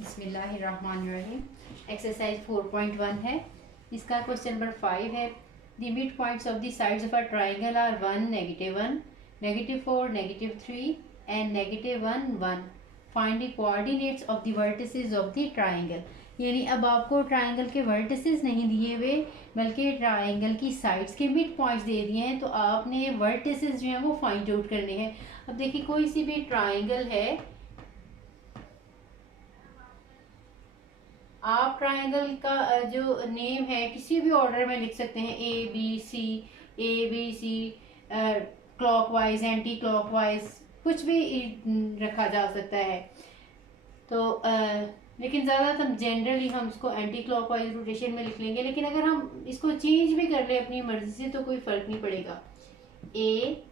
बिस्मिल्लाहिर्रहमानिर्रहीम। एक्सरसाइज 4.1 है। इसका क्वेश्चन नंबर 5 है। The mid points of the sides of a triangle are 1, -1, -4, -3 and -1, 1। Find the coordinates of the vertices of the triangle. यानी अब आपको triangle के वर्टिसेस नहीं दिए हुए बल्कि ट्राइंगल की साइड्स के मिड पॉइंट्स दे दिए हैं, तो आपने वर्टिसेस जो हैं वो फाइंड आउट करने हैं। अब देखिए कोई सी भी ट्राइंगल है, आप ट्राइंगल का जो नेम है किसी भी ऑर्डर में लिख सकते हैं, A B C clockwise anti clockwise कुछ भी रखा जा सकता है। तो लेकिन ज़्यादातर जनरली हम इसको एंटी क्लॉकवाइज रोटेशन में लिख लेंगे, लेकिन अगर हम इसको चेंज भी कर ले अपनी मर्जी से तो कोई फ़र्क नहीं पड़ेगा। ए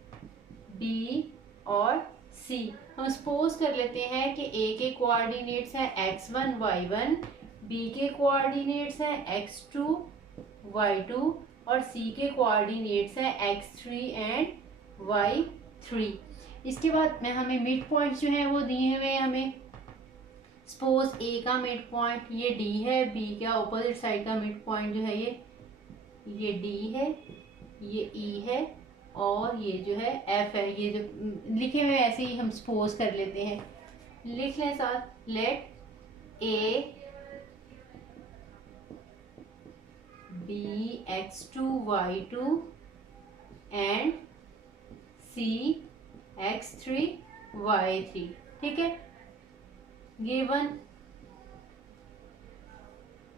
बी और सी हम सपोज कर लेते हैं कि ए के कोऑर्डिनेट्स हैं x1 y1, बी के कोऑर्डिनेट्स हैं x2 y2 और सी के कोऑर्डिनेट्स हैं x3 एंड y3। इसके बाद में हमें मिड पॉइंट जो हैं वो दिए हुए हैं हमें। सपोज ए का मिड पॉइंट ये डी है, बी का अपोजिट साइड का मिड पॉइंट जो है ये डी है, ये ई है और ये जो है एफ है। ये जो लिखे हुए ऐसे ही हम सपोज कर लेते हैं, लिख लें साथ। Let A B x2 y2 and C x3 y3। ठीक है, गिवन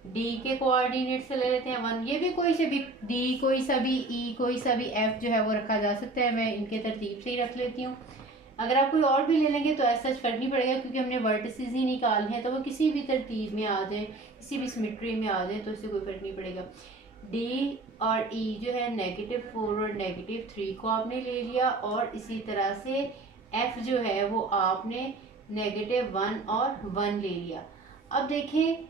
डी के कोऑर्डिनेट से ले लेते हैं 1। ये भी कोई से भी डी, कोई सा भी ई, कोई सा भी एफ जो है वो रखा जा सकता है। मैं इनके तरतीब से ही रख लेती हूँ। अगर आप कोई और भी ले लेंगे तो ऐसा फर्क नहीं पड़ेगा, क्योंकि हमने वर्टिसेस ही निकालने हैं, तो वो किसी भी तरतीब में आ जाए, किसी भी सिमेट्री में आ जाए तो इससे कोई फर्क नहीं पड़ेगा। डी और ई जो है -4 और -3 को आपने ले लिया, और इसी तरह से एफ जो है वो आपने -1 और 1 ले लिया। अब देखें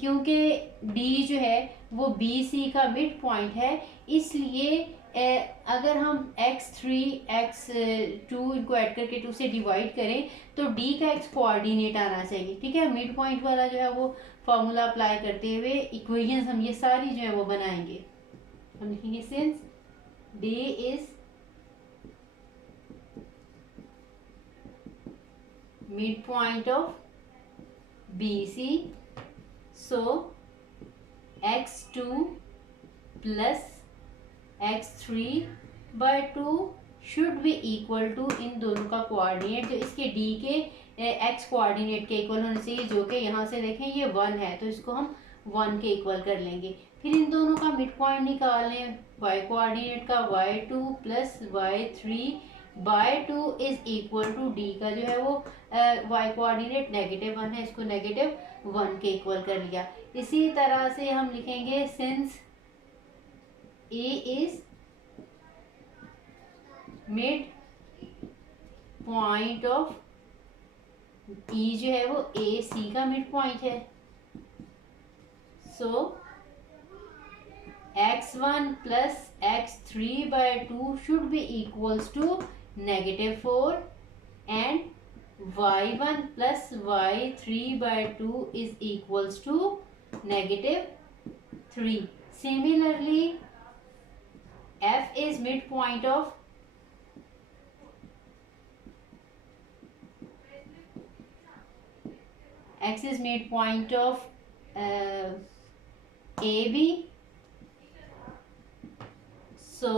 क्योंकि डी जो है वो बी सी का मिड पॉइंट है, इसलिए अगर हम x3 x2 इनको ऐड करके 2 से डिवाइड करें तो d का x कोऑर्डिनेट आना चाहिए। ठीक है, मिड पॉइंट वाला जो है वो फॉर्मूला अप्लाई करते हुए इक्वेशंस हम ये सारी जो है वो बनाएंगे। हम लिखेंगे since d is mid point of BC, so x2 plus x3 by 2 should be equal to इन दोनों का कोऑर्डिनेट जो इसके d के x कोऑर्डिनेट के इक्वल होने चाहिए, जो कि यहाँ से देखें ये 1 है तो इसको हम 1 के इक्वल कर लेंगे। फिर इन दोनों का मिड पॉइंट निकाल लें, y कोऑर्डिनेट का y2 plus y3 by 2 is equal to D का जो है वो y कोऑर्डिनेट -1 है, इसको -1 के इक्वल कर लिया। इसी तरह से हम लिखेंगे since a is mid point of e जो है वो ए सी का मिड पॉइंट है, so x1 plus x3 by 2 should be equals to -4 and y1 plus y3 by 2 is equals to -3. Similarly, f is midpoint of x is midpoint of AB, so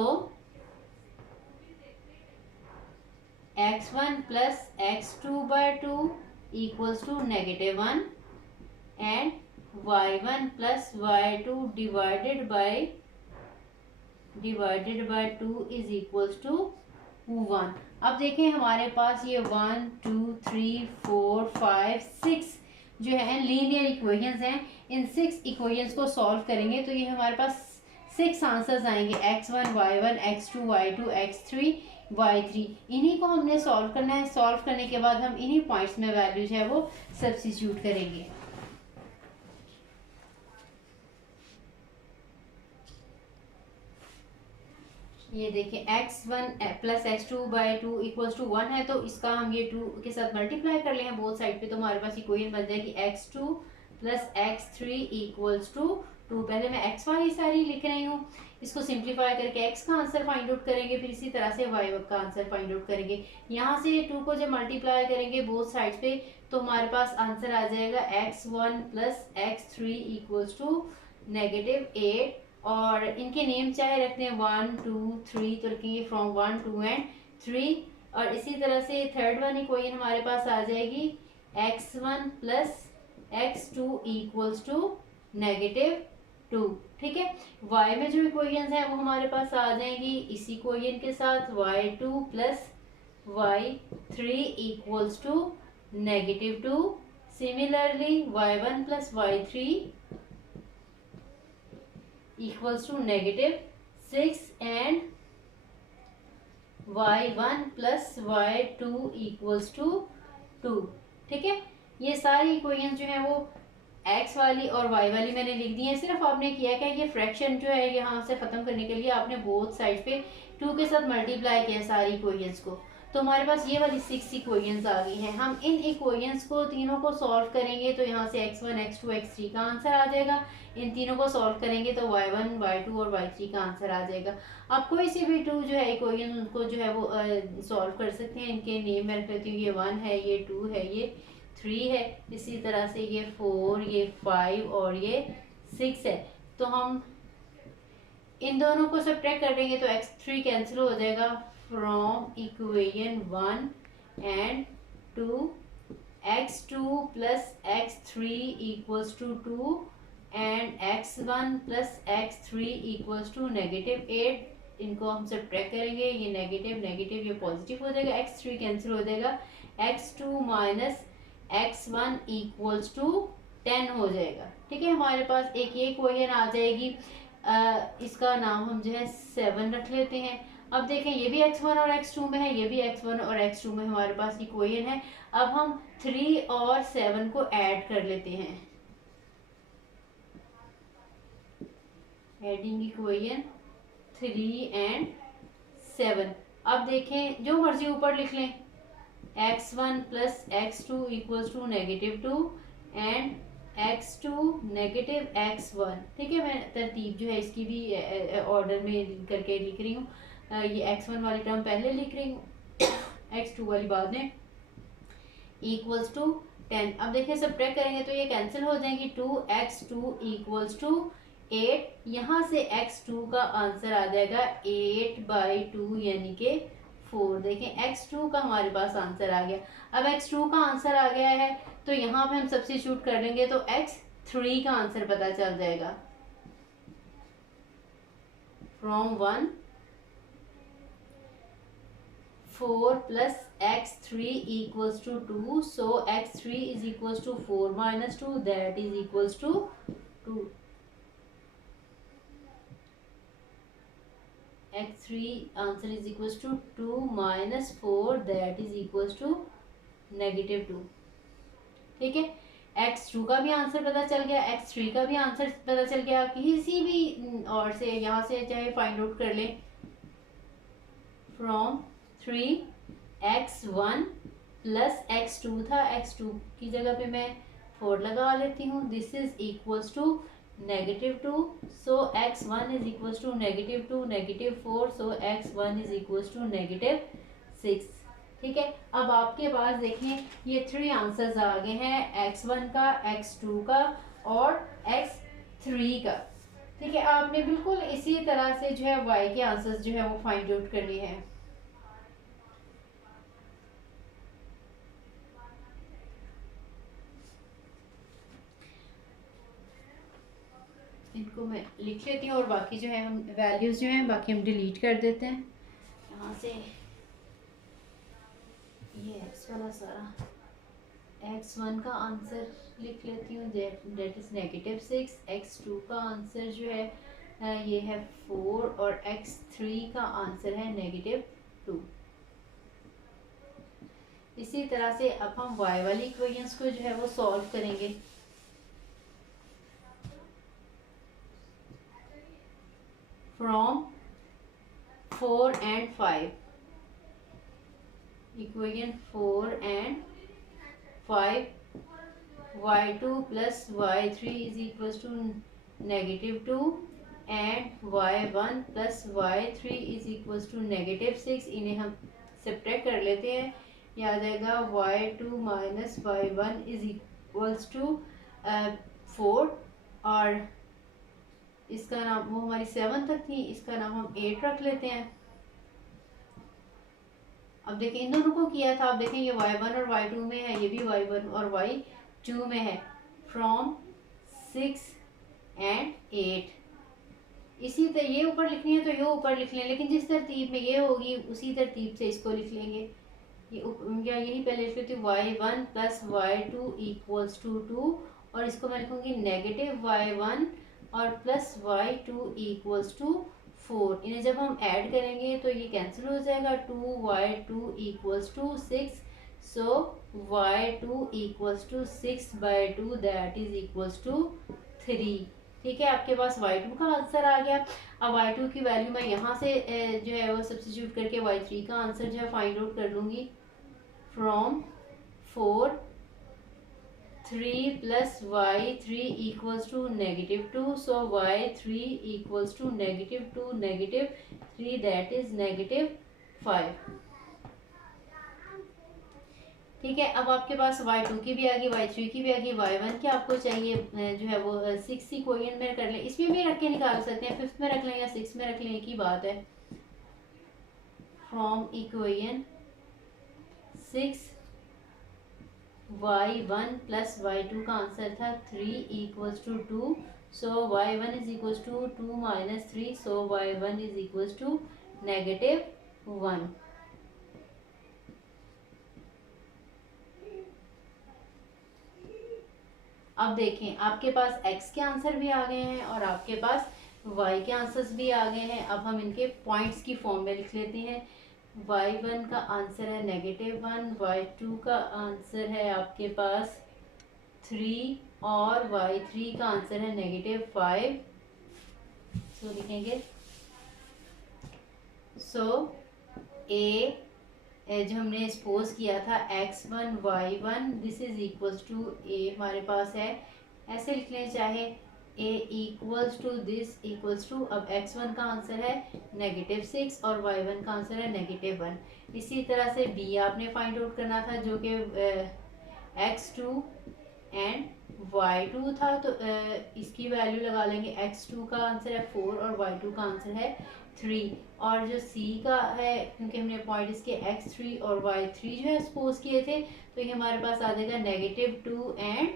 x1 plus x2 by 2 equals to -1 and y1 plus y2 divided by 2 is equals to 1। अब देखें हमारे पास ये 1 2 3 4 5 6 जो है linear equations हैं। इन 6 equations को solve करेंगे तो ये हमारे पास 6 आंसर्स आएंगे, x1 y1 x2 y2 x3 y3। इन्हीं को हमने सॉल्व करना है। सॉल्व करने के बाद हम इन्हीं पॉइंट्स में वैल्यूज है वो सब्स्टिट्यूट करेंगे। ये देखिए x1 plus x2/2 equals to 1 है, तो इसका हम ये 2 के साथ मल्टीप्लाई कर लें बोथ साइड पे, तो हमारे पास इक्वेशन बन जाएगी x2 plus x3 equals to 2। पहले मैं x वाली सारी लिख रही हूँ, इसको सिंप्लीफाई करके x का आंसर फाइंड आउट करेंगे, फिर इसी तरह से y का आंसर फाइंड आउट करेंगे। यहाँ से 2 को जब मल्टीप्लाई करेंगे बोथ साइड पे, तो हमारे पास आंसर आ जाएगा x1 plus x3 equals to -8। और इनके नेम चाहे रखते हैं 1 2 3, तो लिखेंगे फ्रॉम 1 2 एंड 3। और इसी तरह से थर्ड वन इक्वेशन हमारे पास आ जाएगी x1 plus x2 equals to -2। ठीक है, y में जो इक्वेशंस हैं वो हमारे पास आ जाएंगी इसी इक्वेशन के साथ, y2 plus y3 equals to -2। Similarly y1 plus y3 equals to -6 and y1 plus y2 equals to 2। ठीक है, ये सारी इक्वेशन जो है वो x वाली और y वाली मैंने लिख दी है। सिर्फ आपने किया क्या, ये फ्रैक्शन जो है यहाँ से ख़त्म करने के लिए आपने बोथ साइड पे 2 के साथ मल्टीप्लाई किया सारी इक्वेशंस को, तो हमारे पास ये वाली 6 इक्वेशंस आ गई हैं। हम इन इक्वेशंस को तीनों को सॉल्व करेंगे, तो यहाँ से x1 x2 x3 का आंसर आ जाएगा। इन तीनों को सॉल्व करेंगे तो y1 y2 और y3 का आंसर आ जाएगा। आप कोई सी भी 2 जो है इक्वेशन उनको जो है वो सॉल्व कर सकते हैं। इनके नेम मैं रख लेती हूँ, ये 1 है, ये 2 है, ये 3 है, इसी तरह से ये 4, ये 5 और ये 6 है। तो हम इन दोनों को सब्ट्रैक्ट करेंगे तो x3 कैंसिल हो जाएगा from equation 1 and 2। x2 plus x3 equals to 2 and x1 plus x3 equals to -8। इनको हम सब्ट्रैक्ट करेंगे, ये नेगेटिव नेगेटिव ये पॉजिटिव हो जाएगा, x3 कैंसिल हो जाएगा, x2 minus x1 equals to 10 हो जाएगा। ठीक है, हमारे पास एक ये इक्वेशन आ जाएगी, इसका नाम हम जो है 7 रख लेते हैं। अब देखें, ये भी x1 और x2 में है, ये भी x1 और x2 में हमारे पास इक्वेशन है। अब हम 3 और 7 को ऐड कर लेते हैं, एडिंग इक्वेशन 3 एंड 7। अब देखें, जो मर्जी ऊपर लिख लें, x1 plus x2 equals to -2 and x2 negative x1। ठीक है, मैं तरतीब जो है इसकी भी ऑर्डर में करके लिख रही हूँ। ये x1 वाली टर्म पहले लिख रही हूँ, x2 वाली बाद में, इक्वल्स टू 10। अब देखिए सब्ट्रैक्ट करेंगे तो ये कैंसिल हो जाएंगी, 2x2 इक्वल्स टू 8। यहाँ से x2 का आंसर आ जाएगा 8/2 यानी कि 4। देखें, x2 का हमारे पास आंसर आ गया। अब x2 का आंसर आ गया है तो यहाँ पे हम सब्स्टिट्यूट कर लेंगे तो x3 का आंसर पता चल जाएगा from 1 4 plus x3 equals to 2, so x3 is equals to 4 minus 2, that is equals to 2। x3 answer is equals to 2 minus 4, that is equals to -2। ठीक है, x2 का भी आंसर पता चल गया, x3 का भी आंसर पता चल गया। किसी भी और से यहाँ से चाहे फाइंड आउट कर लें, फ्रॉम 3x1 प्लस x2 था, x2 की जगह पे मैं 4 लगा लेती हूँ, this is equals to -2, so x1 is equals to -2 -4, so x1 is equals to -6। ठीक है, अब आपके पास देखें ये 3 आंसर्स आ गए हैं, x1 का, x2 का और x3 का। ठीक है, आपने बिल्कुल इसी तरह से जो है y के आंसर्स जो है वो फाइंड आउट करने हैं। इनको मैं लिख लेती हूँ और बाकी जो है हम वैल्यूज़ जो हैं बाकी हम डिलीट कर देते हैं यहाँ से। ये x वाला सारा, x1 का आंसर लिख लेती हूँ, डेट इज़ -6। x2 का आंसर जो है ये है 4 और x3 का आंसर है -2। इसी तरह से अब हम y वाली इक्वेशंस को जो है वो सॉल्व करेंगे। From 4 and 5, equation 4 and 5, y2 plus y3 is equals to -2 and y1 plus y3 is equals to -6। इन्हें हम सब्ट्रैक्ट कर लेते हैं, ये आ जाएगा y2 minus y1 is equals to 4, और इसका नाम, वो हमारी 7 तक थी, इसका नाम हम 8 रख लेते हैं। अब देखें इन दोनों को किया था, आप देखें ये y1 और y2 में है, ये भी y1 और y2 में है, फ्रॉम 6 एंड 8। इसी तरह ये ऊपर लिखनी है तो ये ऊपर लिख लें, लेकिन जिस तरतीब में ये होगी उसी तरतीब से इसको लिख लेंगे। ये या यही पहले लिख लेती हूँ, y1 plus y2 equals to 2, और इसको मैं लिखूँगी -y1 और प्लस y2 इक्वल्स टू 4। इन्हें जब हम ऐड करेंगे तो ये कैंसिल हो जाएगा, 2y2 equals to 6, so y2 equals to 6/2 that is equals to 3। ठीक है, आपके पास y2 का आंसर आ गया। अब y2 की वैल्यू मैं यहाँ से जो है वो सब्स्टिट्यूट करके y3 का आंसर जो है फाइंड आउट कर लूँगी। From 4 3 plus y3 equals to -2, so y3 equals to -2 -3 that is -5। ठीक है, अब आपके पास y2 की भी आ गई, y3 की भी आ गई, y1 की आपको चाहिए जो है वो 6 इक्वेशन में कर लें, इसमें भी रख के निकाल सकते हैं, 5th में रख लें या 6 में रख लें, एक ही बात है। From equation 6 y1 plus y2 का आंसर था 3 equals to 2, so y1 is equals to 2 minus 3, so y1 is equals to -1। अब देखें आपके पास x के आंसर भी आ गए हैं और आपके पास y के आंसर्स भी आ गए हैं। अब हम इनके पॉइंट्स की फॉर्म में लिख लेते हैं। y1 का आंसर है -1, y2 का आंसर है आपके पास 3 और y3 का आंसर है -5। सो लिखेंगे, सो a जो हमने सपोज किया था x1 y1 this is equals to a हमारे पास है, ऐसे लिख लें, चाहे a equals to this equals to, अब x1 का आंसर है -6 और y1 का आंसर है -1। इसी तरह से b आपने फाइंड आउट करना था जो कि x2 एंड y2 था, तो इसकी वैल्यू लगा लेंगे। x2 का आंसर है 4 और y2 का आंसर है 3, और जो c का है क्योंकि हमने पॉइंट इसके x3 और y3 जो है सपोज किए थे, तो ये हमारे पास आ जाएगा -2 एंड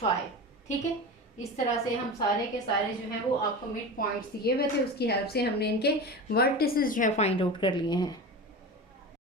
5। ठीक है, इस तरह से हम सारे के सारे जो है वो आपको मिड पॉइंट्स दिए हुए थे, उसकी हेल्प से हमने इनके वर्टिसेस जो है फाइंड आउट कर लिए हैं।